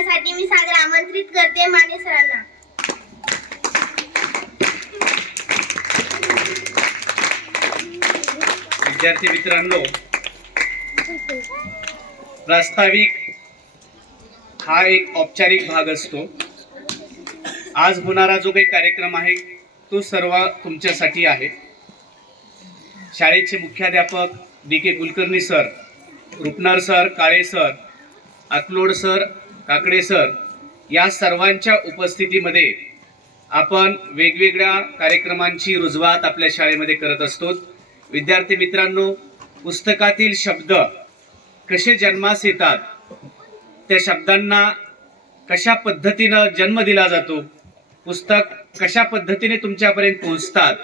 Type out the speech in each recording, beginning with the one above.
बोलण्यासाठी मी सादर आमंत्रित करते माने सरांना. विद्यार्थी मित्रांनो प्रास्ताविक हा एक औपचारिक भाग असतो. आज होणारा जो काही कार्यक्रम आहे तो सर्व तुमच्यासाठी आहे. शाळेचे मुख्याध्यापक D K Kulkarni sir Rupnar sir Kale sir Akalod sir Kakade sir या सर्वांच्या उपस्थितीमध्ये आपण वेगवेगळ्या कार्यक्रमांची रुजवात आपल्या शाळेमध्ये करत असतो. विद्यार्थी मित्रांनो पुस्तकातील शब्द कसे जन्मास येतात त्या शब्दांना कशा पद्धतीनं जन्म दिला जातो पुस्तक कशा पद्धतीने तुमच्यापर्यंत पोहोचतात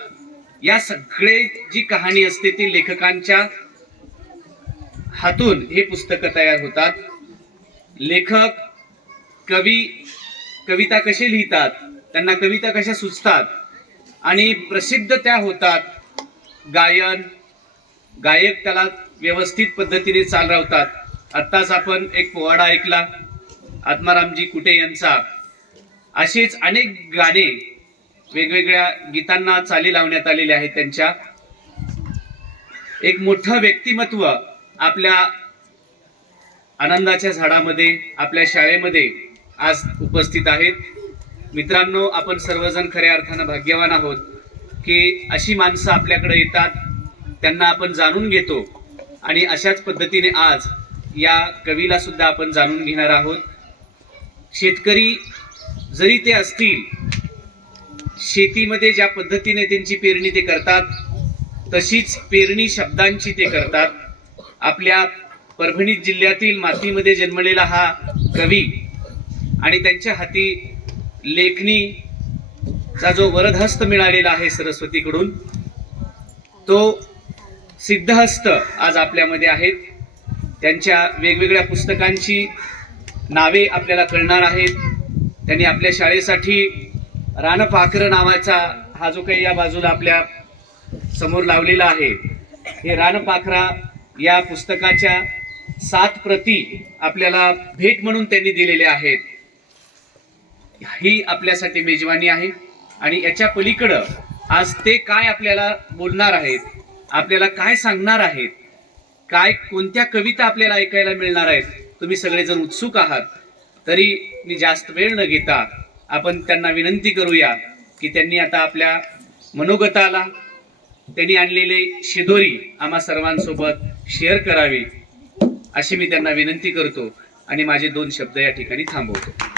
या सगळे जी कहाणी असते ती लेखकांच्या हातून हे पुस्तकं तयार होतात. लेखक कवी कविता कशी लिहितात त्यांना कविता कशा सुचतात आणि प्रसिद्ध त्या होतात गायन गायक त्याला व्यवस्थित पद्धतीने चालवतात आत्ताच आपण एक पोवाडा ऐकला आत्मारामजी कुटे यांचा. असेच अनेक गाणे वेगवेगळ्या गीतांना चाली लावण्यात आलेले आहेत त्यांच्या. एक मोठं व्यक्तिमत्व आपल्या आनंदाच्या झाडामध्ये आपल्या शाळेमध्ये आज उपस्थित आहेत. मित्रांनो आपण सर्वजण खऱ्या अर्थानं भाग्यवान आहोत की अशी माणसं आपल्याकडे येतात त्यांना आपण जाणून घेतो आणि अशाच पद्धतीने आज या कवीला सुद्धा आपण जाणून घेणार आहोत. शेतकरी जरी ते असतील शेतीमध्ये ज्या पद्धतीने त्यांची पेरणी ते करतात तशीच पेरणी शब्दांची ते करतात. आपल्या परभणी जिल्ह्यातील मातीमध्ये जन्मलेला हा कवी आणि त्यांच्या हाती लेखणीचा जो वरदहस्त मिळालेला आहे सरस्वतीकडून तो सिद्धहस्त आज आपल्यामध्ये आहेत. त्यांच्या वेगवेगळ्या पुस्तकांची नावे आपल्याला कळणार आहेत. त्यांनी आपल्या शाळेसाठी रानपाखरं नावाचा हा जो काही या बाजूला आपल्यासमोर लावलेला आहे हे रानपाखरा या पुस्तकाच्या सात प्रती आपल्याला भेट म्हणून त्यांनी दिलेल्या आहेत. ही आपल्यासाठी मेजवानी आहे. आणि याच्या पलीकडं आज ते काय आपल्याला बोलणार आहेत आपल्याला काय सांगणार आहेत काय कोणत्या कविता आपल्याला ऐकायला मिळणार आहेत तुम्ही सगळेजण उत्सुक आहात. तरी मी जास्त वेळ न घेता आपण त्यांना विनंती करूया की त्यांनी आता आपल्या मनोगताला त्यांनी आणलेले शिदोरी आम्हा सर्वांसोबत शेअर करावी अशी मी त्यांना विनंती करतो. आणि माझे दोन शब्द या ठिकाणी थांबवतो.